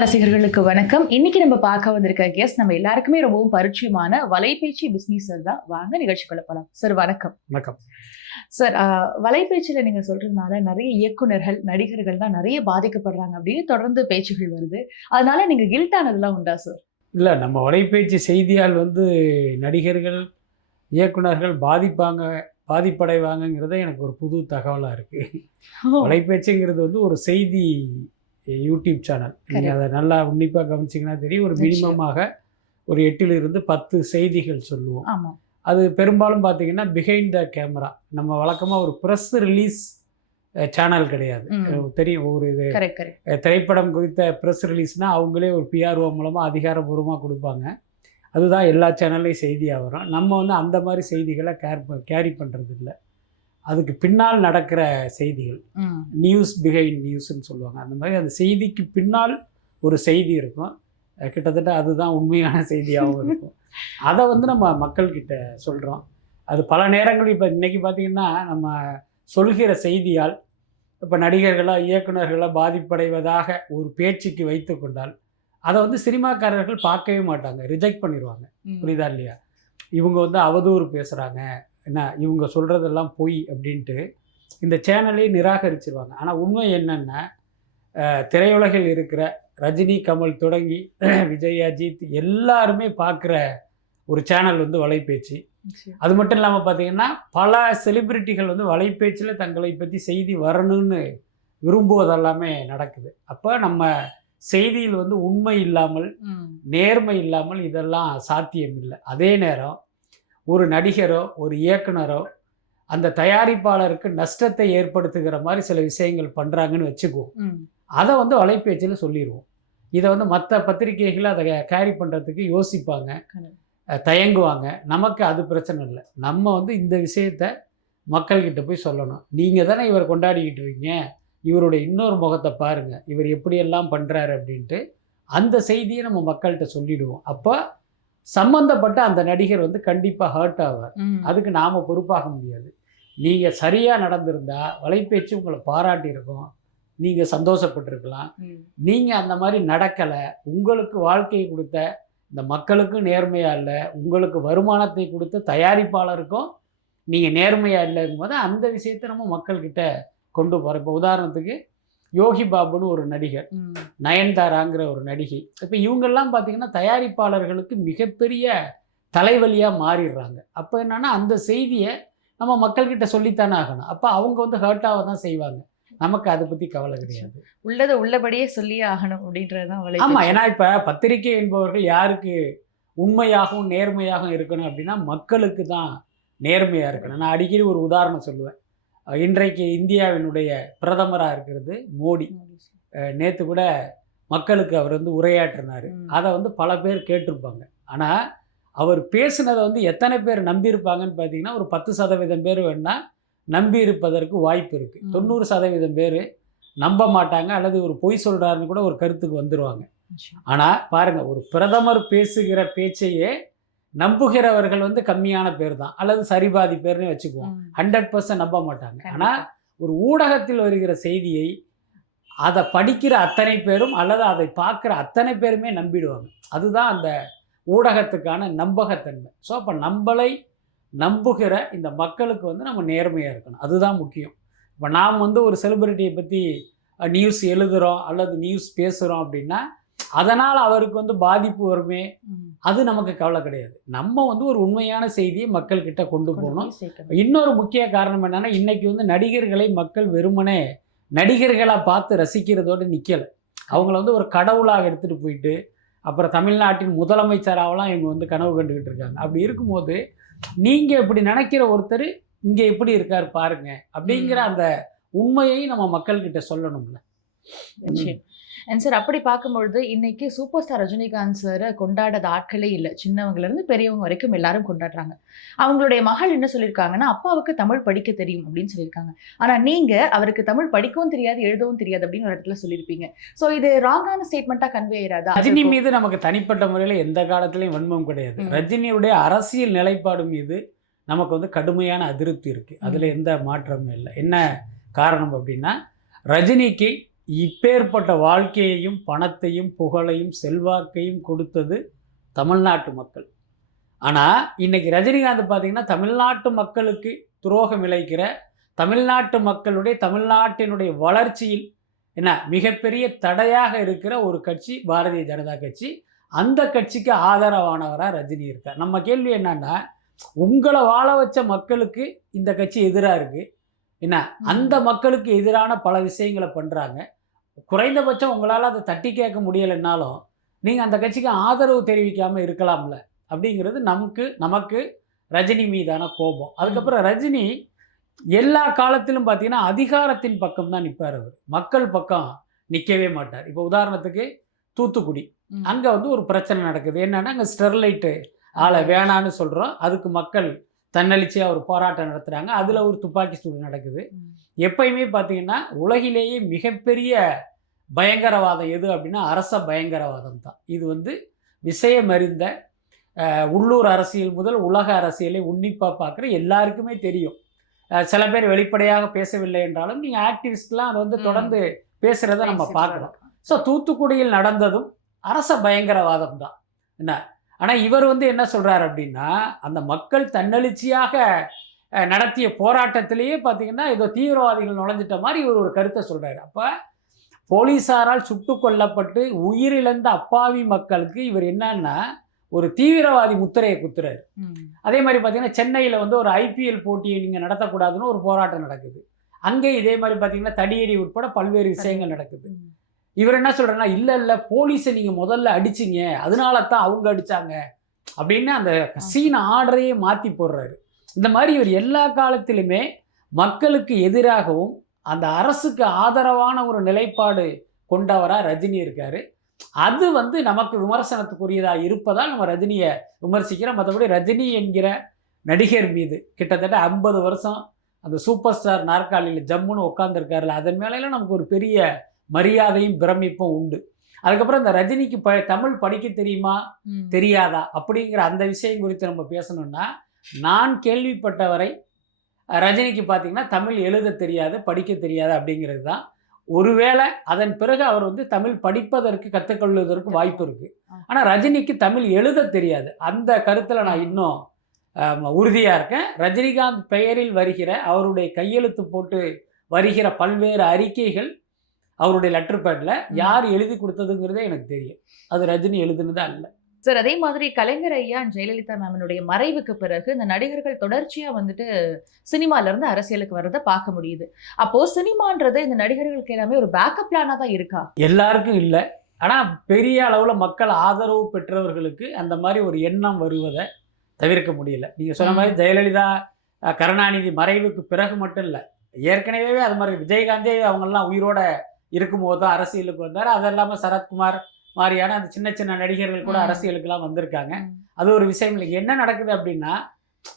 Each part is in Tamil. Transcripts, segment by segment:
ரசிகர்களுக்கு வணக்கம். இன்னைக்கு நம்ம பார்க்க வந்திருக்க கெஸ்ட் நம்ம எல்லாருக்குமே ரொம்பவும் பரிச்சயமான வலைபேச்சு பிசினஸ் சார் தான். வாங்க நிகழ்ச்சிக்குள்ள போலாம். சார் வணக்கம். வணக்கம் சார். வலைபேச்சில் நீங்க சொல்றதுனால நிறைய இயக்குனர்கள், நடிகர்கள் தான் நிறைய பாதிக்கப்படுறாங்க அப்படின்னு தொடர்ந்து பேச்சுகள் வருது. அதனால நீங்க கில்ட் ஆனதெல்லாம் உண்டா சார்? இல்லை, நம்ம வலைபேச்சு செய்தியால் நடிகர்கள், இயக்குனர்கள் பாதிப்படைவாங்கங்கிறத எனக்கு ஒரு புது தகவலாக இருக்குது. வலைபேச்சுங்கிறது ஒரு செய்தி யூடியூப் சேனல். நீங்கள் அதை நல்லா உன்னிப்பாக கவனிச்சிங்கன்னா தெரியும். ஒரு மினிமமாக ஒரு 8 to 10 செய்திகள் சொல்லுவோம். அது பெரும்பாலும் பார்த்தீங்கன்னா பிஹைண்ட் த கேமரா. நம்ம வழக்கமாக ஒரு ப்ரெஸ் ரிலீஸ் சேனல் கிடையாது. தெரியும், ஒரு இது திரைப்படம் குறித்த ப்ரெஸ் ரிலீஸ்னால் அவங்களே ஒரு பிஆர்ஓ மூலமாக அதிகாரப்பூர்வமாக கொடுப்பாங்க. அதுதான் எல்லா சேனல்லையும் செய்தியாக வரும். நம்ம அந்த மாதிரி செய்திகளை கேரி பண்ணுறது இல்லை. அதுக்கு பின்னால் நடக்கிற செய்திகள், நியூஸ் பிஹைண்ட் நியூஸ்ன்னு சொல்லுவாங்க. அந்த மாதிரி அந்த செய்திக்கு பின்னால் ஒரு செய்தி இருக்கும். கிட்டத்தட்ட அதுதான் உண்மையான செய்தியாகவும் இருக்கும். அதை நம்ம மக்கள்கிட்ட சொல்கிறோம். அது பல நேரங்கள் இப்போ இன்றைக்கி பார்த்திங்கன்னா நம்ம சொல்கிற செய்தியால் இப்போ நடிகர்களோ இயக்குநர்களோ பாதிப்படைவதாக ஒரு பேச்சுக்கு வைத்து கொண்டால் அதை சினிமாக்காரர்கள் பார்க்கவே மாட்டாங்க, ரிஜெக்ட் பண்ணிடுவாங்க. புரியுதா இல்லையா? இவங்க அவதூறு பேசுகிறாங்க, என்ன இவங்க சொல்கிறதெல்லாம் பொய் அப்படின்ட்டு இந்த சேனலே நிராகரிச்சிருவாங்க. ஆனால் உண்மை என்னென்னா, திரையுலகில் இருக்கிற ரஜினி, கமல் தொடங்கி விஜய், அஜித் எல்லாருமே பார்க்குற ஒரு சேனல் வலைபேச்சு. அது மட்டும் இல்லாமல் பார்த்திங்கன்னா பல செலிப்ரிட்டிகள் வலைபேச்சில் தங்களை பற்றி செய்தி வரணும்னு விரும்புவதெல்லாமே நடக்குது. அப்போ நம்ம செய்தியில் உண்மை இல்லாமல், நேர்மை இல்லாமல் இதெல்லாம் சாத்தியம் இல்லை. அதே நேரம் ஒரு நடிகரோ ஒரு இயக்குனரோ அந்த தயாரிப்பாளருக்கு நஷ்டத்தை ஏற்படுத்துகிற மாதிரி சில விஷயங்கள் பண்ணுறாங்கன்னு வச்சுக்குவோம். அதை வலைபேச்சில் சொல்லிடுவோம். இதை மற்ற பத்திரிகைகளை அதை கேரி பண்ணுறதுக்கு யோசிப்பாங்க, தயங்குவாங்க. நமக்கு அது பிரச்சனை இல்லை. நம்ம இந்த விஷயத்த மக்கள்கிட்ட போய் சொல்லணும். நீங்கள் தானே இவர் கொண்டாடிக்கிட்டு இருக்கீங்க, இவருடைய இன்னொரு முகத்தை பாருங்கள், இவர் எப்படியெல்லாம் பண்ணுறாரு அப்படின்ட்டு அந்த செய்தியை நம்ம மக்கள்கிட்ட சொல்லிவிடுவோம். அப்போ சம்பந்தப்பட்ட அந்த நடிகர் கண்டிப்பாக ஹர்ட் ஆவார். அதுக்கு நாம் பொறுப்பாக முடியாது. நீங்கள் சரியாக நடந்திருந்தால் வலைபேச்சு உங்களை பாராட்டியிருக்கோம், நீங்கள் சந்தோஷப்பட்டிருக்கலாம். நீங்கள் அந்த மாதிரி நடக்கலை, உங்களுக்கு வாழ்க்கையை கொடுத்த இந்த மக்களுக்கும் நேர்மையாக இல்லை, உங்களுக்கு வருமானத்தை கொடுத்த தயாரிப்பாளருக்கும் நீங்கள் நேர்மையாக இல்லைங்கும் போது அந்த விஷயத்தை நம்ம மக்கள்கிட்ட கொண்டு போகிறோம். இப்போ உதாரணத்துக்கு யோகி பாபுன்னு ஒரு நடிகர், நயன்தாராங்கிற ஒரு நடிகை, இப்போ இவங்கெல்லாம் பார்த்திங்கன்னா தயாரிப்பாளர்களுக்கு மிகப்பெரிய தலைவலியாக மாறிடுறாங்க. அப்போ என்னென்னா அந்த செய்தியை நம்ம மக்கள்கிட்ட சொல்லித்தானே ஆகணும். அப்போ அவங்க ஹர்ட்டாக தான் செய்வாங்க. நமக்கு அதை பற்றி கவலை கிடையாது. உள்ளதை உள்ளபடியே சொல்லியே ஆகணும் அப்படின்றது தான் வலை. ஆமாம், ஏன்னா இப்போ பத்திரிகை என்பவர்கள் யாருக்கு உண்மையாகவும் நேர்மையாகவும் இருக்கணும் அப்படின்னா மக்களுக்கு தான் நேர்மையாக இருக்கணும். நான் அடிக்கடி ஒரு உதாரணம் சொல்லுவேன். இன்றைக்கு இந்தியாவினுடைய பிரதமராக இருக்கிறது மோடி. நேற்று கூட மக்களுக்கு அவர் உரையாற்றினார். அதை பல பேர் கேட்டிருப்பாங்க. ஆனால் அவர் பேசுனதை எத்தனை பேர் நம்பியிருப்பாங்கன்னு பார்த்தீங்கன்னா ஒரு 10% பேர் வேணால் நம்பி இருப்பதற்கு வாய்ப்பு இருக்குது. 90% பேர் நம்ப மாட்டாங்க, அல்லது ஒரு பொய் சொல்கிறாருன்னு கூட ஒரு கருத்துக்கு வந்துடுவாங்க. ஆனால் பாருங்கள், ஒரு பிரதமர் பேசுகிற பேச்சையே நம்புகிறவர்கள் கம்மியான பேர் தான், அல்லது சரிபாதி பேர்னே வச்சுக்குவோம். 100% நம்ப மாட்டாங்க. ஆனால் ஒரு ஊடகத்தில் வருகிற செய்தியை அதை படிக்கிற அத்தனை பேரும் அல்லது அதை பார்க்குற அத்தனை பேருமே நம்பிடுவாங்க. அதுதான் அந்த ஊடகத்துக்கான நம்பகத்தன்மை. ஸோ அப்போ நம்மளை நம்புகிற இந்த மக்களுக்கு நம்ம நேர்மையாக இருக்கணும். அதுதான் முக்கியம். இப்போ நாம் ஒரு செலிபிரிட்டியை பற்றி நியூஸ் எழுதுகிறோம் அல்லது நியூஸ் பேசுகிறோம் அப்படின்னா அதனால் அவருக்கு பாதிப்பு வருமே, அது நமக்கு கவலை கிடையாது. நம்ம ஒரு உண்மையான செய்தியை மக்கள்கிட்ட கொண்டு போகணும். இன்னொரு முக்கிய காரணம் என்னென்னா, இன்றைக்கி நடிகர்களை மக்கள் வெறுமனே நடிகர்களாக பார்த்து ரசிக்கிறதோடு நிற்கலை. அவங்கள ஒரு கடவுளாக எடுத்துகிட்டு போயிட்டு அப்புறம் தமிழ்நாட்டின் முதலமைச்சராகலாம் இவங்க கனவு கண்டுக்கிட்டு இருக்காங்க. அப்படி இருக்கும்போது நீங்கள் இப்படி நினைக்கிற ஒருத்தர் இங்கே எப்படி இருக்கார் பாருங்க அப்படிங்கிற அந்த உண்மையை நம்ம மக்கள்கிட்ட சொல்லணும்ல. சார், அப்படி பார்க்கும்பொழுது இன்னைக்கு சூப்பர் ஸ்டார் ரஜினிகாந்த் சாரை கொண்டாடாத ஆட்களே இல்லை. சின்னவங்கலேருந்து பெரியவங்க வரைக்கும் எல்லாரும் கொண்டாடுறாங்க. அவங்களுடைய மகள் என்ன சொல்லியிருக்காங்கன்னா, அப்பாவுக்கு தமிழ் படிக்க தெரியும் அப்படின்னு சொல்லியிருக்காங்க. ஆனால் நீங்கள் அவருக்கு தமிழ் படிக்கவும் தெரியாது, எழுதவும் தெரியாது அப்படின்னு ஒரு இடத்துல சொல்லியிருப்பீங்க. ஸோ இது ராங்கான ஸ்டேட்மெண்ட்டாக கன்வே ஆயிடாதா? ரஜினி மீது நமக்கு தனிப்பட்ட முறையில் எந்த காலத்துலையும் வன்மம் கிடையாது. ரஜினியுடைய அரசியல் நிலைப்பாடு மீது நமக்கு கடுமையான அதிருப்தி இருக்குது. அதில் எந்த மாற்றமும் இல்லை. என்ன காரணம் அப்படின்னா, ரஜினிக்கு இப்பேற்பட்ட வாழ்க்கையையும் பணத்தையும் புகழையும் செல்வாக்கையும் கொடுத்தது தமிழ்நாட்டு மக்கள். ஆனால் இன்னைக்கு ரஜினிகாந்த் பார்த்தீங்கன்னா தமிழ்நாட்டு மக்களுக்கு துரோகம் இழைக்கிற, தமிழ்நாட்டினுடைய வளர்ச்சியில் என்ன மிகப்பெரிய தடையாக இருக்கிற ஒரு கட்சி பாரதிய ஜனதா கட்சி. அந்த கட்சிக்கு ஆதரவானவராக ரஜினி இருக்கார். நம்ம கேள்வி என்னன்னா, உங்களை வாழ வச்ச மக்களுக்கு இந்த கட்சி எதிராக இருக்குது என்ன, அந்த மக்களுக்கு எதிரான பல விஷயங்களை பண்ணுறாங்க. குறைந்தபட்சம் உங்களால் அதை தட்டி கேட்க முடியலைன்னாலும் நீங்கள் அந்த கட்சிக்கு ஆதரவு தெரிவிக்காமல் இருக்கலாம்ல அப்படிங்கிறது நமக்கு ரஜினி மீதான கோபம். அதுக்கப்புறம் ரஜினி எல்லா காலத்திலும் பார்த்தீங்கன்னா அதிகாரத்தின் பக்கம் தான் நிற்பார். அவர் மக்கள் பக்கம் நிற்கவே மாட்டார். இப்போ உதாரணத்துக்கு தூத்துக்குடி, அங்கே வந்து ஒரு பிரச்சனை நடக்குது. என்னன்னா, அங்கே ஸ்டெர்லைட்டு ஆளை வேணான்னு சொல்கிறோம். அதுக்கு மக்கள் தன்னெழுச்சியாக ஒரு போராட்டம் நடத்துகிறாங்க. அதில் ஒரு துப்பாக்கி சூடு நடக்குது. எப்பயுமே பார்த்தீங்கன்னா உலகிலேயே மிகப்பெரிய பயங்கரவாதம் எது அப்படின்னா அரச பயங்கரவாதம் தான். இது வந்து விஷயமறிந்த உள்ளூர் அரசியல் முதல் உலக அரசியலை உன்னிப்பாக பார்க்குற எல்லாருக்குமே தெரியும். சில பேர் வெளிப்படையாக பேசவில்லை என்றாலும் நீங்கள் ஆக்டிவிஸ்ட்லாம் அதை வந்து தொடர்ந்து பேசுகிறத நம்ம பார்க்குறோம். ஸோ தூத்துக்குடியில் நடந்ததும் அரச பயங்கரவாதம் தான் என்ன. ஆனால் இவர் வந்து என்ன சொல்கிறார் அப்படின்னா, அந்த மக்கள் தன்னெழுச்சியாக நடத்திய போராட்டத்திலேயே பார்த்தீங்கன்னா ஏதோ தீவிரவாதிகள் நுழைஞ்சிட்ட மாதிரி இவர் ஒரு கருத்தை சொல்கிறார். அப்போ போலீஸாரால் சுட்டு கொல்லப்பட்டு உயிரிழந்த அப்பாவி மக்களுக்கு இவர் என்னன்னா ஒரு தீவிரவாதி முத்திரையை குத்துறாரு. அதே மாதிரி பார்த்தீங்கன்னா சென்னையில் வந்து ஒரு ஐபிஎல் போட்டியை நீங்கள் நடத்தக்கூடாதுன்னு ஒரு போராட்டம் நடக்குது. அங்கே இதே மாதிரி பார்த்தீங்கன்னா தடியடி உட்பட பல்வேறு விஷயங்கள் நடக்குது. இவர் என்ன சொல்கிறேன்னா, இல்லை போலீஸை நீங்கள் முதல்ல அடிச்சிங்க, அதனால தான் அவங்க அடித்தாங்க அப்படின்னு அந்த சீன் ஆர்டரையே மாற்றி போடுறாரு. இந்த மாதிரி இவர் எல்லா காலத்திலுமே மக்களுக்கு எதிராகவும் அந்த அரசுக்கு ஆதரவான ஒரு நிலைப்பாடு கொண்டவராக ரஜினி இருக்கார். அது வந்து நமக்கு விமர்சனத்துக்குரியதாக இருப்பதால் நம்ம ரஜினியை விமர்சிக்கிறோம். மற்றபடி ரஜினி என்கிற நடிகர் மீது கிட்டத்தட்ட 50 வருஷம் அந்த சூப்பர் ஸ்டார் நாற்காலியில் ஜம்முன்னு உட்காந்துருக்காருல, அதன் மேலெல்லாம் நமக்கு ஒரு பெரிய மரியாதையும் பிரமிப்பும் உண்டு. அதுக்கப்புறம் இந்த ரஜினிக்கு தமிழ் படிக்க தெரியுமா தெரியாதா அப்படிங்கிற அந்த விஷயம் குறித்து நம்ம பேசணும்னா, நான் கேள்விப்பட்டவரை ரஜினிக்கு பார்த்தீங்கன்னா தமிழ் எழுத தெரியாது, படிக்க தெரியாது அப்படிங்கிறது தான். ஒருவேளை அதன் பிறகு அவர் வந்து தமிழ் படிப்பதற்கு கற்றுக்கொள்வதற்கு வாய்ப்பு இருக்குது. ஆனால் ரஜினிக்கு தமிழ் எழுத தெரியாது. அந்த கருத்தில் நான் இன்னும் உறுதியாக இருக்கேன். ரஜினிகாந்த் பெயரில் வருகிற, அவருடைய கையெழுத்து போட்டு வருகிற பல்வேறு அறிக்கைகள் அவருடைய லெட்டர் பேட்ல யார் எழுதி கொடுத்ததுங்கிறதே எனக்கு தெரியும். அது ரஜினி எழுதுனதா இல்லை. சார், அதே மாதிரி கலைஞர் ஐயா ஜெயலலிதா மேமனுடைய மறைவுக்கு பிறகு இந்த நடிகர்கள் தொடர்ச்சியா வந்துட்டு சினிமால இருந்து அரசியலுக்கு வர்றதை பார்க்க முடியுது. அப்போ சினிமான்றது இந்த நடிகர்களுக்கு எல்லாமே ஒரு பேக்கப் பிளானா தான் இருக்கா? எல்லாருக்கும் இல்லை. ஆனால் பெரிய அளவில் மக்கள் ஆதரவு பெற்றவர்களுக்கு அந்த மாதிரி ஒரு எண்ணம் வருவதை தவிர்க்க முடியல. நீங்கள் சொன்ன மாதிரி ஜெயலலிதா கருணாநிதி மறைவுக்கு பிறகு மட்டும் இல்லை, ஏற்கனவே அது மாதிரி விஜயகாந்தே அவங்கெல்லாம் உயிரோட இருக்கும்போது தான் அரசியலுக்கு வந்தார். அது இல்லாமல் சரத்குமார் மாதிரியான அந்த சின்ன சின்ன நடிகர்கள் கூட அரசியலுக்கெல்லாம் வந்திருக்காங்க. அது ஒரு விஷயம் இல்லை. என்ன நடக்குது அப்படின்னா,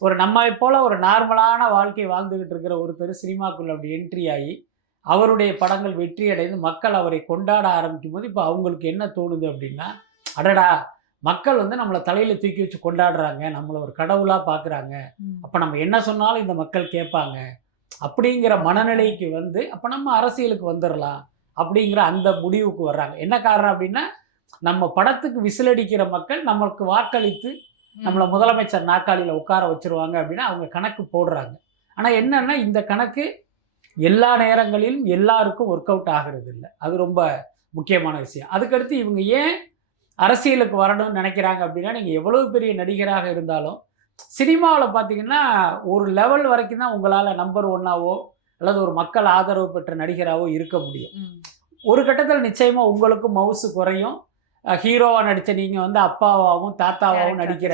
ஒரு நம்மை போல ஒரு நார்மலான வாழ்க்கை வாழ்ந்துகிட்டு இருக்கிற ஒருத்தர் சினிமாக்குள்ள அப்படி என்ட்ரி ஆகி அவருடைய படங்கள் வெற்றி அடைந்து மக்கள் அவரை கொண்டாட ஆரம்பிக்கும் போது இப்போ அவங்களுக்கு என்ன தோணுது அப்படின்னா, அடடா மக்கள் வந்து நம்மளை தலையில் தூக்கி வச்சு கொண்டாடுறாங்க, நம்மளை ஒரு கடவுளாக பார்க்குறாங்க, அப்போ நம்ம என்ன சொன்னாலும் இந்த மக்கள் கேட்பாங்க அப்படிங்கிற மனநிலைக்கு வந்து அப்போ நம்ம அரசியலுக்கு வந்துடலாம் அப்படிங்கிற அந்த முடிவுக்கு வர்றாங்க. என்ன காரணம் அப்படின்னா, நம்ம படத்துக்கு விசிலடிக்கிற மக்கள் நம்மளுக்கு வாக்களித்து நம்மளை முதலமைச்சர் நாற்காலியில் உட்கார வச்சுருவாங்க அப்படின்னு அவங்க கணக்கு போடுறாங்க. ஆனால் என்னன்னா, இந்த கணக்கு எல்லா நேரங்களிலும் எல்லாருக்கும் ஒர்க் அவுட் ஆகிறது இல்லை. அது ரொம்ப முக்கியமான விஷயம். அதுக்கடுத்து இவங்க ஏன் அரசியலுக்கு வரணும்னு நினைக்கிறாங்க அப்படின்னா, நீங்கள் எவ்வளவு பெரிய நடிகராக இருந்தாலும் சினிமாவில் பார்த்தீங்கன்னா ஒரு லெவல் வரைக்கும் தான் உங்களால் நம்பர் 1ஆவோ அல்லது ஒரு மக்கள் ஆதரவு பெற்ற நடிகராகவோ இருக்க முடியும். ஒரு கட்டத்தில் நிச்சயமாக உங்களுக்கும் மவுசு குறையும். ஹீரோவாக நடித்த நீங்கள் வந்து அப்பாவாகவும் தாத்தாவாகவும் நடிக்கிற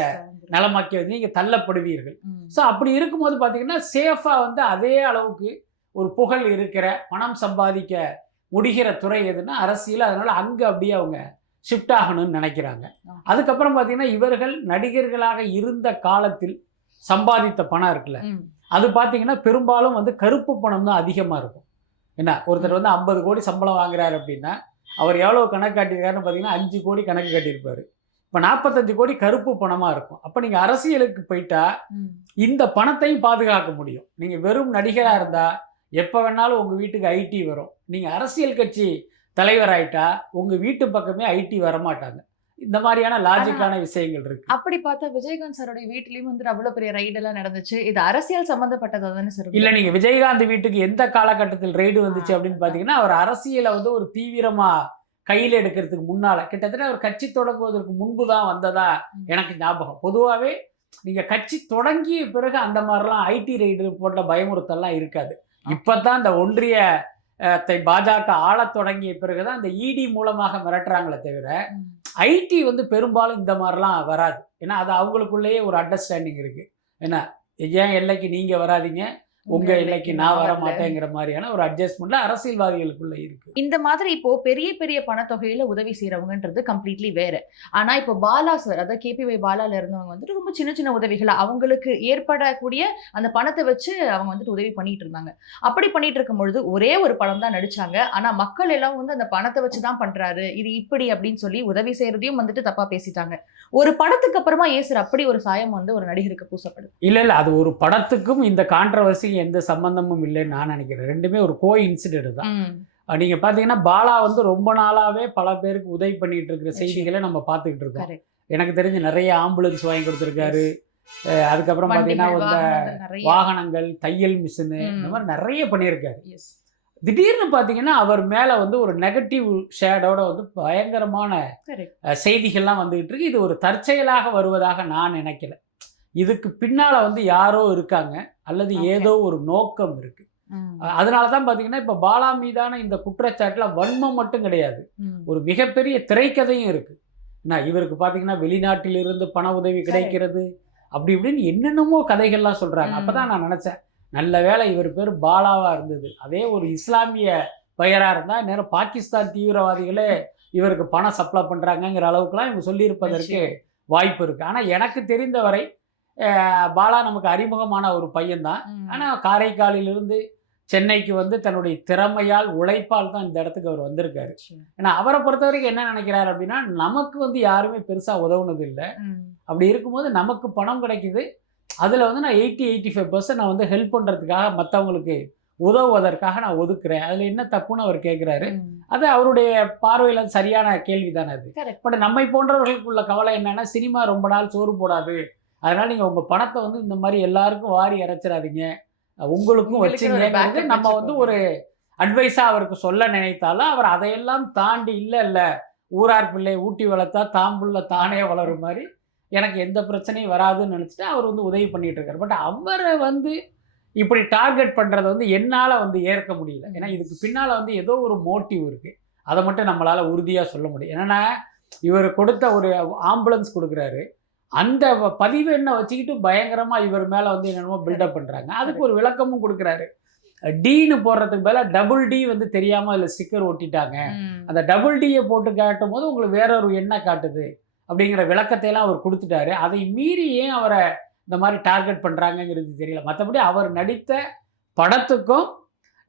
நிலைமைக்கு வந்து நீங்கள் தள்ளப்படுவீர்கள். ஸோ அப்படி இருக்கும்போது பார்த்தீங்கன்னா சேஃபாக வந்து அதே அளவுக்கு ஒரு புகழ் இருக்கிற, பணம் சம்பாதிக்க முடிகிற துறை எதுன்னா அரசியல். அதனால் அங்கே அப்படியே அவங்க ஷிஃப்ட் ஆகணும்னு நினைக்கிறாங்க. அதுக்கப்புறம் பார்த்தீங்கன்னா இவர்கள் நடிகர்களாக இருந்த காலத்தில் சம்பாதித்த பணம் இருக்குல்ல, அது பார்த்தீங்கன்னா பெரும்பாலும் வந்து கருப்பு பணம் தான் அதிகமாக இருக்கும். என்ன, ஒருத்தர் வந்து 50 கோடி சம்பளம் வாங்குறாரு அப்படின்னா அவர் எவ்வளோ கணக்கு காட்டியிருக்காருன்னு பார்த்தீங்கன்னா 5 கோடி கணக்கு காட்டியிருப்பார். இப்போ 45 கோடி கருப்பு பணமாக இருக்கும். அப்போ நீங்கள் அரசியலுக்கு போயிட்டா இந்த பணத்தையும் பாதுகாக்க முடியும். நீங்கள் வெறும் நடிகராக இருந்தால் எப்போ வேணாலும் உங்கள் வீட்டுக்கு ஐடி வரும். நீங்கள் அரசியல் கட்சி தலைவர் ஆயிட்டா உங்கள் வீட்டு பக்கமே ஐடி வரமாட்டாங்க. இந்த மாதிரியான லாஜிக்கான விஷயங்கள் இருக்கு. அப்படி பார்த்தா விஜயகாந்த் சாரோட வீட்லயும் வந்துட்டு அவ்வளவு பெரிய ரைடு எல்லாம் நடந்துச்சு. இது அரசியல் சம்பந்தப்பட்டதா தானே சார்? இல்லை, நீங்கள் விஜயகாந்த் வீட்டுக்கு எந்த காலகட்டத்தில் ரைடு வந்துச்சு அப்படின்னு பார்த்தீங்கன்னா, அவர் அரசியலை வந்து ஒரு தீவிரமாக கையில் எடுக்கிறதுக்கு முன்னால், கிட்டத்தட்ட அவர் கட்சி தொடங்குவதற்கு முன்பு தான் வந்ததா எனக்கு ஞாபகம். பொதுவாகவே நீங்கள் கட்சி தொடங்கிய பிறகு அந்த மாதிரிலாம் ஐடி ரைடு போட்ட பயமுறுத்தல்லாம் இருக்காது. இப்போ தான் இந்த ஒன்றிய பாஜக ஆளத் தொடங்கிய பிறகுதான் இந்த இடி மூலமாக மிரட்டுறாங்களே தவிர ஐடி வந்து பெரும்பாலும் இந்த மாதிரிலாம் வராது. ஏன்னா அது அவங்களுக்குள்ளேயே ஒரு அண்டர்ஸ்டாண்டிங் இருக்கு. ஏன்னா ஏன் எல்லைக்கு நீங்க வராதிங்க, உங்க எல்லைக்கு நான் வர மாட்டேங்கிற மாதிரியான ஒரு அட்ஜஸ்ட்மெண்ட்ல அரசியல்வாதிகளுக்குள்ள இருக்கு. இந்த மாதிரி இப்போ பெரிய பெரிய பணத்தொகையில உதவி செய்யறவங்கன்றது கம்ப்ளீட்லி வேற. ஆனா இப்போ பாலா சார், அதாவது கேபிஒய் பாலால இருந்தவங்க வந்துட்டு ரொம்ப சின்ன சின்ன உதவிகளை அவங்களுக்கு ஏற்படக்கூடிய அந்த பணத்தை வச்சு அவங்க வந்துட்டு உதவி பண்ணிட்டு இருந்தாங்க. அப்படி பண்ணிட்டு இருக்கும் பொழுது ஒரே ஒரு படம் தான் நடிச்சாங்க. ஆனா மக்கள் எல்லாம் வந்து அந்த பணத்தை வச்சுதான் பண்றாரு, இது இப்படி அப்படின்னு சொல்லி உதவி செய்யறதையும் வந்துட்டு தப்பா பேசிட்டாங்க. ஒரு படத்துக்கு அப்புறமா ஏன் சார் அப்படி ஒரு சாயம் வந்து ஒரு நடிகருக்கு பூசப்படுது? இல்ல அது ஒரு படத்துக்கும் இந்த கான்ட்ரவர்சி எந்த சம்பந்தமும் இல்லைன்னு நான் நினைக்கிறேன். ரெண்டுமே ஒரு கோ இன்சிடென்ட் தான். நீங்க பாத்தீங்கன்னா பாலா வந்து ரொம்ப நாளாவே பல பேருக்கு உதவி பண்ணிட்டு இருக்கிற செய்திகளை நம்ம பார்த்துக்கிட்டு இருக்கோம். எனக்கு தெரிஞ்சு நிறைய ஆம்புலன்ஸ் வாங்கி கொடுத்துருக்காரு. அதுக்கப்புறம் பாத்தீங்கன்னா வாகனங்கள், தையல் மிஷினு, இந்த மாதிரி நிறைய பண்ணியிருக்காரு. திடீர்னு பாத்தீங்கன்னா அவர் மேல வந்து ஒரு நெகட்டிவ் ஷேடோட வந்து பயங்கரமான செய்திகள்லாம் வந்துகிட்டு இருக்கு. இது ஒரு தற்செயலாக வருவதாக நான் நினைக்கல. இதுக்கு பின்னால வந்து யாரோ இருக்காங்க அல்லது ஏதோ ஒரு நோக்கம் இருக்கு. அதனாலதான் பாத்தீங்கன்னா இப்ப பாலா மீதான இந்த குற்றச்சாட்டுல வன்மம் மட்டும் கிடையாது, ஒரு மிகப்பெரிய திரைக்கதையும் இருக்கு. இவருக்கு பாத்தீங்கன்னா வெளிநாட்டிலிருந்து பண உதவி கிடைக்கிறது, அப்படி இப்படின்னு என்னென்னமோ கதைகள்லாம் சொல்றாங்க. அப்பதான் நான் நினைச்சேன், நல்ல வேளை இவர் பேர் பாலாவா இருந்தது. அதே ஒரு இஸ்லாமிய பெயரா இருந்தா நேரம் பாகிஸ்தான் தீவிரவாதிகளே இவருக்கு பணம் சப்ளை பண்றாங்கிற அளவுக்குலாம் இவங்க சொல்லியிருப்பதற்கு வாய்ப்பு இருக்கு. ஆனா எனக்கு தெரிந்தவரை பாலா நமக்கு அறிமுகமான ஒரு பையன்தான். ஆனால் காரைக்காலிலிருந்து சென்னைக்கு வந்து தன்னுடைய திறமையால், உழைப்பால் தான் இந்த இடத்துக்கு அவர் வந்திருக்காரு. ஏன்னா அவரை பொறுத்த வரைக்கும் என்ன நினைக்கிறாரு அப்படின்னா, நமக்கு வந்து யாருமே பெருசாக உதவுனது இல்லை. அப்படி இருக்கும்போது நமக்கு பணம் கிடைக்குது, அதில் வந்து நான் 80-85% நான் வந்து ஹெல்ப் பண்ணுறதுக்காக, மற்றவங்களுக்கு உதவுவதற்காக நான் ஒதுக்குறேன், அதில் என்ன தப்புன்னு அவர் கேட்குறாரு. அது அவருடைய பார்வையில் சரியான கேள்வி தானே அது. பட் நம்மை போன்றவர்களுக்குள்ள கவலை என்னன்னா, சினிமா ரொம்ப நாள் சோறு போடாது, அதனால் நீங்கள் உங்கள் பணத்தை வந்து இந்த மாதிரி எல்லாருக்கும் வாரி இறைச்சிடாதீங்க, உங்களுக்கும் வச்சுங்க. நம்ம வந்து ஒரு அட்வைஸாக அவருக்கு சொல்ல நினைத்தாலும் அவர் அதையெல்லாம் தாண்டி இல்லை ஊரார் பிள்ளை ஊட்டி வளர்த்தா தாம்புள்ள தானே வளரும் மாதிரி எனக்கு எந்த பிரச்சனையும் வராதுன்னு நினச்சிட்டு அவர் வந்து உதவி பண்ணிட்டு இருக்காரு. பட் அவரை வந்து இப்படி டார்கெட் பண்ணுறதை வந்து என்னால் வந்து ஏற்க முடியல. ஏன்னா இதுக்கு பின்னால் வந்து ஏதோ ஒரு மோட்டிவ் இருக்குது, அதை மட்டும் நம்மளால் உறுதியாக சொல்ல முடியும். என்னென்னா இவர் கொடுத்த ஒரு ஆம்புலன்ஸ் கொடுக்குறாரு, அந்த பதிவு என்ன வச்சுக்கிட்டு பயங்கரமாக இவர் மேலே வந்து என்னென்னமோ பில்டப் பண்ணுறாங்க. அதுக்கு ஒரு விளக்கமும் கொடுக்குறாரு. டீன்னு போடுறதுக்கு பதிலாக டபுள் டி வந்து தெரியாமல் அதில் ஸ்டிக்கர் ஒட்டிட்டாங்க, அந்த டபுள் டியை போட்டு காட்டும் போது உங்களுக்கு வேற ஒரு எண்ணெய் காட்டுது அப்படிங்கிற விளக்கத்தையெல்லாம் அவர் கொடுத்துட்டாரு. அதை மீறி ஏன் அவரை இந்த மாதிரி டார்கெட் பண்ணுறாங்கங்கிறது தெரியல. மற்றபடி அவர் நடித்த படத்துக்கும்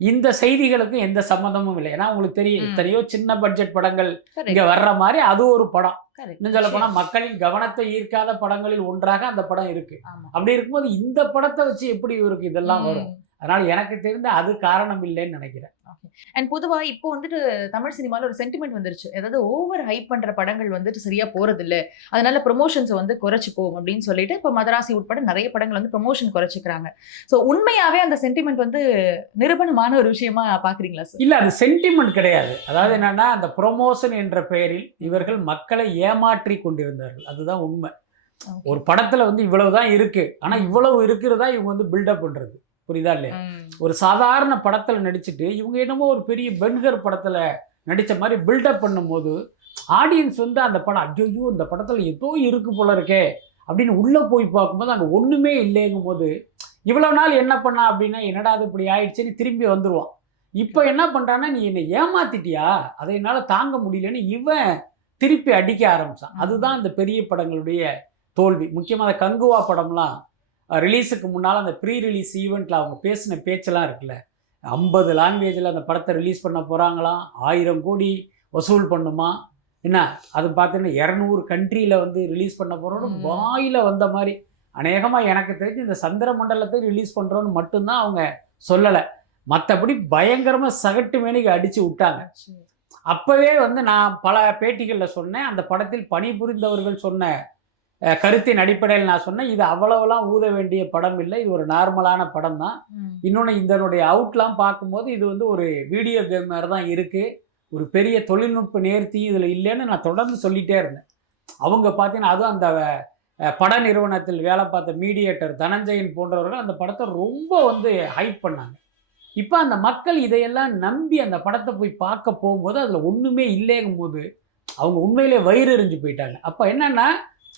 இந்த செய்திகளுக்கும் எந்த சம்மந்தமும் இல்லை. ஏன்னா உங்களுக்கு தெரியும், எத்தனையோ சின்ன பட்ஜெட் படங்கள் இங்கே வர்ற மாதிரி அது ஒரு படம். இன்னும் சொல்ல போனால் மக்களின் கவனத்தை ஈர்க்காத படங்களில் ஒன்றாக அந்த படம் இருக்கு. அப்படி இருக்கும்போது இந்த படத்தை வச்சு எப்படி இவருக்கு இதெல்லாம் வரும்? அதனால எனக்கு தெரிந்த அது காரணம் இல்லைன்னு நினைக்கிறேன். அண்ட் பொதுவாக இப்போ வந்துட்டு தமிழ் சினிமாவில் ஒரு சென்டிமெண்ட் வந்துருச்சு, அதாவது ஓவர் ஹைப் பண்ணுற படங்கள் வந்துட்டு சரியா போறது இல்லை, அதனால ப்ரொமோஷன்ஸை வந்து குறைச்சிப்போம் அப்படின்னு சொல்லிட்டு இப்போ மதராசி உட்பட நிறைய படங்கள் வந்து ப்ரொமோஷன் குறைச்சிக்கிறாங்க. ஸோ உண்மையாவே அந்த சென்டிமெண்ட் வந்து நிரூபணமான ஒரு விஷயமா பாக்குறீங்களா சார்? இல்லை, அது சென்டிமெண்ட் கிடையாது. அதாவது என்னன்னா, அந்த ப்ரொமோஷன் என்ற பெயரில் இவர்கள் மக்களை ஏமாற்றி கொண்டிருந்தார்கள், அதுதான் உண்மை. ஒரு படத்துல வந்து இவ்வளவுதான் இருக்கு, ஆனா இவ்வளவு இருக்கிறதா இவங்க வந்து பில்டப் பண்றது, புரியுதா இல்லையா? ஒரு சாதாரண படத்தில் நடிச்சுட்டு இவங்க என்னமோ ஒரு பெரிய பென்கர் படத்தில் நடித்த மாதிரி பில்டப் பண்ணும்போது ஆடியன்ஸ் வந்து அந்த படம் ஐயோ இந்த படத்தில் ஏதோ இருக்கு போல இருக்கே அப்படின்னு உள்ளே போய் பார்க்கும்போது அங்கே ஒன்றுமே இல்லைங்கும் போது இவ்வளோ நாள் என்ன பண்ணா அப்படின்னா, என்னடா அது இப்படி ஆயிடுச்சுன்னு திரும்பி வந்துடுவான். இப்போ என்ன பண்ணுறான்னா, நீ என்னை ஏமாத்திட்டியா, அதை என்னால் தாங்க முடியலன்னு இவன் திருப்பி அடிக்க ஆரம்பித்தான். அதுதான் அந்த பெரிய படங்களுடைய தோல்வி. முக்கியமாக கங்குவா படம்லாம் ரிலீஸுக்கு முன்னால் அந்த ப்ரீ ரிலீஸ் ஈவெண்ட்டில் அவங்க பேசின பேச்செல்லாம் இருக்குல்ல, 50 லாங்குவேஜில் அந்த படத்தை ரிலீஸ் பண்ண போகிறாங்களாம், 1000 கோடி வசூல் பண்ணுமா, என்ன அது பார்த்தீங்கன்னா 200 கண்ட்ரியில் வந்து ரிலீஸ் பண்ண போகிறோன்னு வாயில் வந்த மாதிரி. அநேகமாக எனக்கு தெரிஞ்சு இந்த சந்திர மண்டலத்தை ரிலீஸ் பண்ணுறோன்னு மட்டும்தான் அவங்க சொல்லலை. மற்றபடி பயங்கரமாக சகட்டு மேனிக்கு அடித்து விட்டாங்க. அப்போவே வந்து நான் பல பேட்டிகளில் சொன்னேன், அந்த படத்தில் பணிபுரிந்தவர்கள் சொன்ன கருத்தின் அடிப்படையில் நான் சொன்னேன், இது அவ்வளவுலாம் ஊத வேண்டிய படம் இல்லை, இது ஒரு நார்மலான படம் தான். இன்னொன்று இதனுடைய அவுட்லாம் பார்க்கும்போது இது வந்து ஒரு வீடியோ கேம் மாதிரி தான் இருக்குது, ஒரு பெரிய தொழில்நுட்ப நேர்த்தி இதில் இல்லைன்னு நான் தொடர்ந்து சொல்லிகிட்டே இருந்தேன். அவங்க பார்த்தீங்கன்னா அதுவும் அந்த பட நிறுவனத்தில் வேலை பார்த்த மீடியேட்டர் தனஞ்சயன் போன்றவர்கள் அந்த படத்தை ரொம்ப வந்து ஹைப் பண்ணாங்க. இப்போ அந்த மக்கள் இதையெல்லாம் நம்பி அந்த படத்தை போய் பார்க்க போகும்போது அதில் ஒன்றுமே இல்லைங்கும் போது அவங்க உண்மையிலே வயிறு எறிஞ்சு போயிட்டாங்க. அப்போ என்னென்னா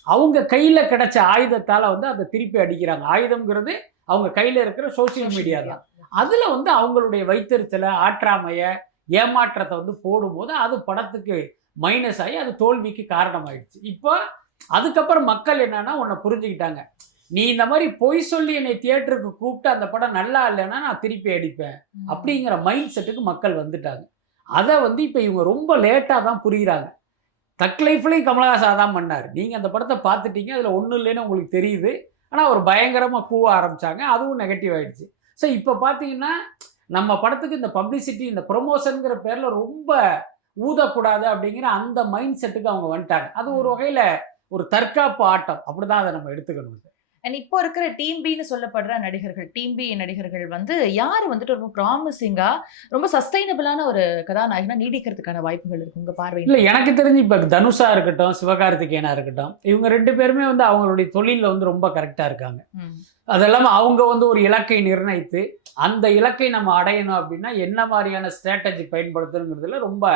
அவங்க கையில் கிடைச்ச ஆயுதத்தால் வந்து அதை திருப்பி அடிக்கிறாங்க. ஆயுதம்ங்கிறது அவங்க கையில் இருக்கிற சோசியல் மீடியா தான். அதில் வந்து அவங்களுடைய வைத்தறிச்சலை, ஆற்றாமையை, ஏமாற்றத்தை வந்து போடும்போது அது படத்துக்கு மைனஸ் ஆகி அது தோல்விக்கு காரணமாயிடுச்சு. இப்போ அதுக்கப்புறம் மக்கள் என்னன்னா உன்னை புரிஞ்சுக்கிட்டாங்க, நீ இந்த மாதிரி பொய் சொல்லி என்னை தியேட்டருக்கு கூப்பிட்டு அந்த படம் நல்லா இல்லைன்னா நான் திருப்பி அடிப்பேன் அப்படிங்கிற மைண்ட் செட்டுக்கு மக்கள் வந்துட்டாங்க. அதை வந்து இப்போ இவங்க ரொம்ப லேட்டாக தான் புரிகிறாங்க. தக் லைஃப்லையும் கமலஹாசன் தான் பண்ணார். நீங்கள் அந்த படத்தை பார்த்துட்டீங்க, அதில் ஒன்றும் இல்லைன்னு உங்களுக்கு தெரியுது, ஆனால் ஒரு பயங்கரமாக கூவ ஆரம்பித்தாங்க, அதுவும் நெகட்டிவ் ஆகிடுச்சு. ஸோ இப்போ பார்த்தீங்கன்னா நம்ம படத்துக்கு இந்த பப்ளிசிட்டி, இந்த ப்ரொமோஷனுங்கிற பேரில் ரொம்ப ஊதக்கூடாது அப்படிங்கிற அந்த மைண்ட் செட்டுக்கு அவங்க வந்துட்டாங்க. அது ஒரு வகையில் ஒரு தற்காப்பு ஆட்டம், அப்படி தான் அதை நம்ம எடுத்துக்கணும். அண்ட் இப்போ இருக்கிற டீம் பின்னு சொல்லப்படுற நடிகர்கள், டீம் பி நடிகர்கள் வந்து யார் வந்துட்டு ரொம்ப ப்ராமிசிங்கா, ரொம்ப சஸ்டைனபிளான ஒரு கதாநாயகனா நீடிக்கிறதுக்கான வாய்ப்புகள் இருக்கு உங்க பார்வையில்? இல்லை, எனக்கு தெரிஞ்சு இப்போ தனுஷா இருக்கட்டும், சிவகார்த்திகேயனா இருக்கட்டும், இவங்க 2 பேருமே வந்து அவங்களுடைய தொழிலில் வந்து ரொம்ப கரெக்டாக இருக்காங்க. அது இல்லாமல் அவங்க வந்து ஒரு இலக்கை நிர்ணயித்து அந்த இலக்கை நம்ம அடையணும் அப்படின்னா என்ன மாதிரியான ஸ்ட்ராட்டஜி பயன்படுத்தணுங்கிறதுல ரொம்ப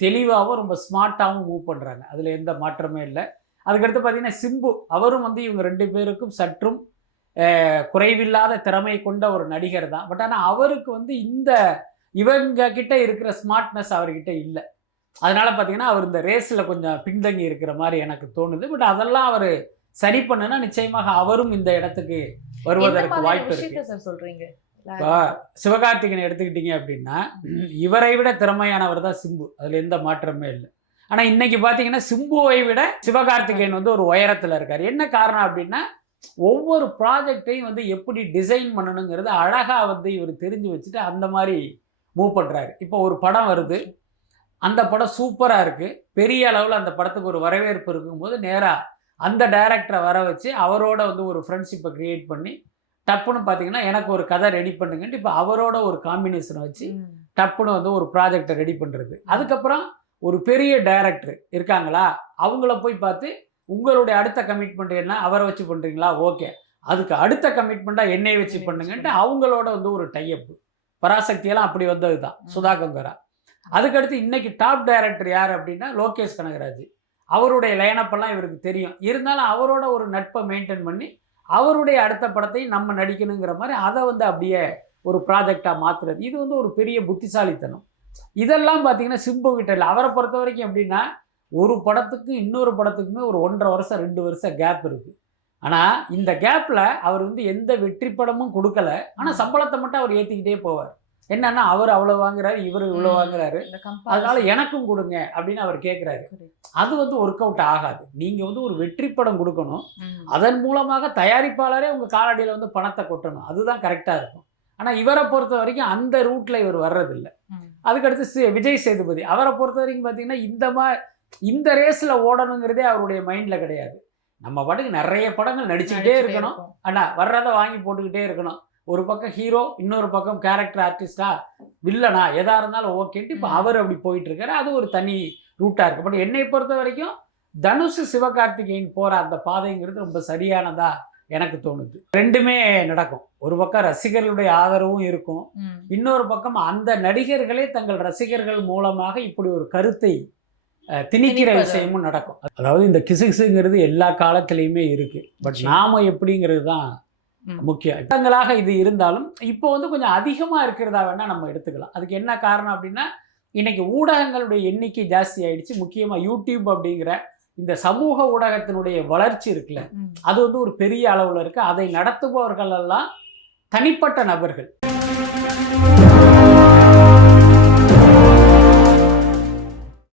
தெளிவாகவும் ரொம்ப ஸ்மார்ட்டாகவும் மூவ் பண்ணுறாங்க. அதில் எந்த மாற்றமே இல்லை. அதுக்கடுத்து பார்த்தீங்கன்னா சிம்பு, அவரும் வந்து இவங்க 2 பேருக்கும் சற்றும் குறைவில்லாத திறமை கொண்ட ஒரு நடிகர் தான். பட் ஆனால் அவருக்கு வந்து இவங்க கிட்ட இருக்கிற ஸ்மார்ட்னஸ் அவர்கிட்ட இல்லை. அதனால பார்த்தீங்கன்னா அவர் இந்த ரேஸில் கொஞ்சம் பின்தங்கி இருக்கிற மாதிரி எனக்கு தோணுது. பட் அதெல்லாம் அவர் சரி பண்ணுனா நிச்சயமாக அவரும் இந்த இடத்துக்கு வருவதற்கு வாய்ப்பு இருக்கு. சொல்றீங்க சிவகார்த்திகேயன் எடுத்துக்கிட்டீங்க அப்படின்னா இவரை விட திறமையானவர் தான் சிம்பு, அதில் எந்த மாற்றமே இல்லை. ஆனால் இன்னைக்கு பார்த்தீங்கன்னா சிம்புவை விட சிவகார்த்திகேயன் வந்து ஒரு உயரத்தில் இருக்கார். என்ன காரணம் அப்படின்னா ஒவ்வொரு ப்ராஜெக்டையும் வந்து எப்படி டிசைன் பண்ணணுங்கிறது அழகாக வந்து இவர் தெரிஞ்சு வச்சுட்டு அந்த மாதிரி மூவ் பண்ணுறாரு. இப்போ ஒரு படம் வருது, அந்த படம் சூப்பராக இருக்குது, பெரிய அளவில் அந்த படத்துக்கு ஒரு வரவேற்பு இருக்கும்போது நேராக அந்த டைரக்டரை வர வச்சு அவரோட வந்து ஒரு ஃப்ரெண்ட்ஷிப்பை க்ரியேட் பண்ணி டப்புன்னு பார்த்தீங்கன்னா எனக்கு ஒரு கதை ரெடி பண்ணுங்கன்ட்டு இப்போ அவரோட ஒரு காம்பினேஷனை வச்சு டப்புன்னு வந்து ஒரு ப்ராஜெக்டை ரெடி பண்ணுறது. அதுக்கப்புறம் ஒரு பெரிய டைரக்டர் இருக்காங்களா, அவங்கள போய் பார்த்து உங்களுடைய அடுத்த கமிட்மெண்ட் என்ன, அவரை வச்சு பண்ணுறீங்களா, ஓகே, அதுக்கு அடுத்த கமிட்மெண்ட்டாக என்னை வச்சு பண்ணுங்கன்ட்டு அவங்களோட வந்து ஒரு டைஅப். பராசக்தியெல்லாம் அப்படி வந்தது தான், சுதா கங்கரா. அதுக்கடுத்து இன்னைக்கு டாப் டைரக்டர் யார் அப்படின்னா லோகேஷ் கனகராஜ். அவருடைய லைனப்பெல்லாம் இவருக்கு தெரியும், இருந்தாலும் அவரோட ஒரு நட்பை மெயின்டைன் பண்ணி அவருடைய அடுத்த படத்தையும் நம்ம நடிக்கணுங்கிற மாதிரி அதை வந்து அப்படியே ஒரு ப்ராஜெக்டாக மாற்றுறது. இது வந்து ஒரு பெரிய புத்திசாலித்தனம். இதெல்லாம் பார்த்தீங்கன்னா சிம்பு கிட்ட இல்லை. அவரை பொறுத்த வரைக்கும் எப்படின்னா ஒரு படத்துக்கு இன்னொரு படத்துக்குமே ஒரு 1.5 வருஷம் 2 வருஷம் கேப் இருக்குது. ஆனால் இந்த கேப்பில் அவர் வந்து எந்த வெற்றி படமும் கொடுக்கல, ஆனால் சம்பளத்தை மட்டும் அவர் ஏற்றிக்கிட்டே போவார். என்னன்னா அவர் அவ்வளோ வாங்குறாரு, இவர் இவ்வளோ வாங்குறாரு, அதனால எனக்கும் கொடுங்க அப்படின்னு அவர் கேட்குறாரு. அது வந்து ஒர்க் அவுட் ஆகாது. நீங்கள் வந்து ஒரு வெற்றி படம் கொடுக்கணும், அதன் மூலமாக தயாரிப்பாளரே உங்கள் காலடியில் வந்து பணத்தை கொட்டணும், அதுதான் கரெக்டாக இருக்கும். ஆனால் இவரை பொறுத்த வரைக்கும் அந்த ரூட்டில் இவர் வர்றதில்லை. அதுக்கடுத்து விஜய் சேதுபதி, அவரை பொறுத்த வரைக்கும் பார்த்தீங்கன்னா இந்த ரேஸில் ஓடணுங்கிறதே அவருடைய மைண்டில் கிடையாது. நம்ம பாட்டுக்கு நிறைய படங்கள் நடிச்சுக்கிட்டே இருக்கணும், ஆனால் வர்றதை வாங்கி போட்டுக்கிட்டே இருக்கணும். ஒரு பக்கம் ஹீரோ, இன்னொரு பக்கம் கேரக்டர் ஆர்டிஸ்டா, வில்லனா, எதாக இருந்தாலும் ஓகேன்ட்டு இப்போ அவர் அப்படி போயிட்டு இருக்காரு. அது ஒரு தனி ரூட்டாக இருக்குது. பட் என்னை பொறுத்த வரைக்கும் தனுஷ் சிவகார்த்திகேயன் போகிற அந்த பாதைங்கிறது ரொம்ப சரியானதா எனக்கு தோணுது. 2மே நடக்கும். ஒரு பக்கம் ரசிகர்களுடைய ஆதரவும் இருக்கும், இன்னொரு பக்கம் அந்த நடிகர்களே தங்கள் ரசிகர்கள் மூலமாக இப்படி ஒரு கருத்தை திணிக்கிற விஷயமும் நடக்கும். அதாவது இந்த கிசுகிசுங்கிறது எல்லா காலத்திலையுமே இருக்கு. பட் நாம எப்படிங்கிறது தான் முக்கியம். இடங்களாக இது இருந்தாலும் இப்போ வந்து கொஞ்சம் அதிகமாக இருக்கிறதா வேணால் நம்ம எடுத்துக்கலாம். அதுக்கு என்ன காரணம் அப்படின்னா இன்னைக்கு ஊடகங்களுடைய எண்ணிக்கை ஜாஸ்தி ஆயிடுச்சு. முக்கியமாக யூடியூப் அப்படிங்கிற இந்த சமூக ஊடகத்தினுடைய வளர்ச்சி இருக்குல்ல, அது வந்து ஒரு பெரிய அளவில் இருக்குது. அதை நடத்துபவர்கள் எல்லாம் தனிப்பட்ட நபர்கள்.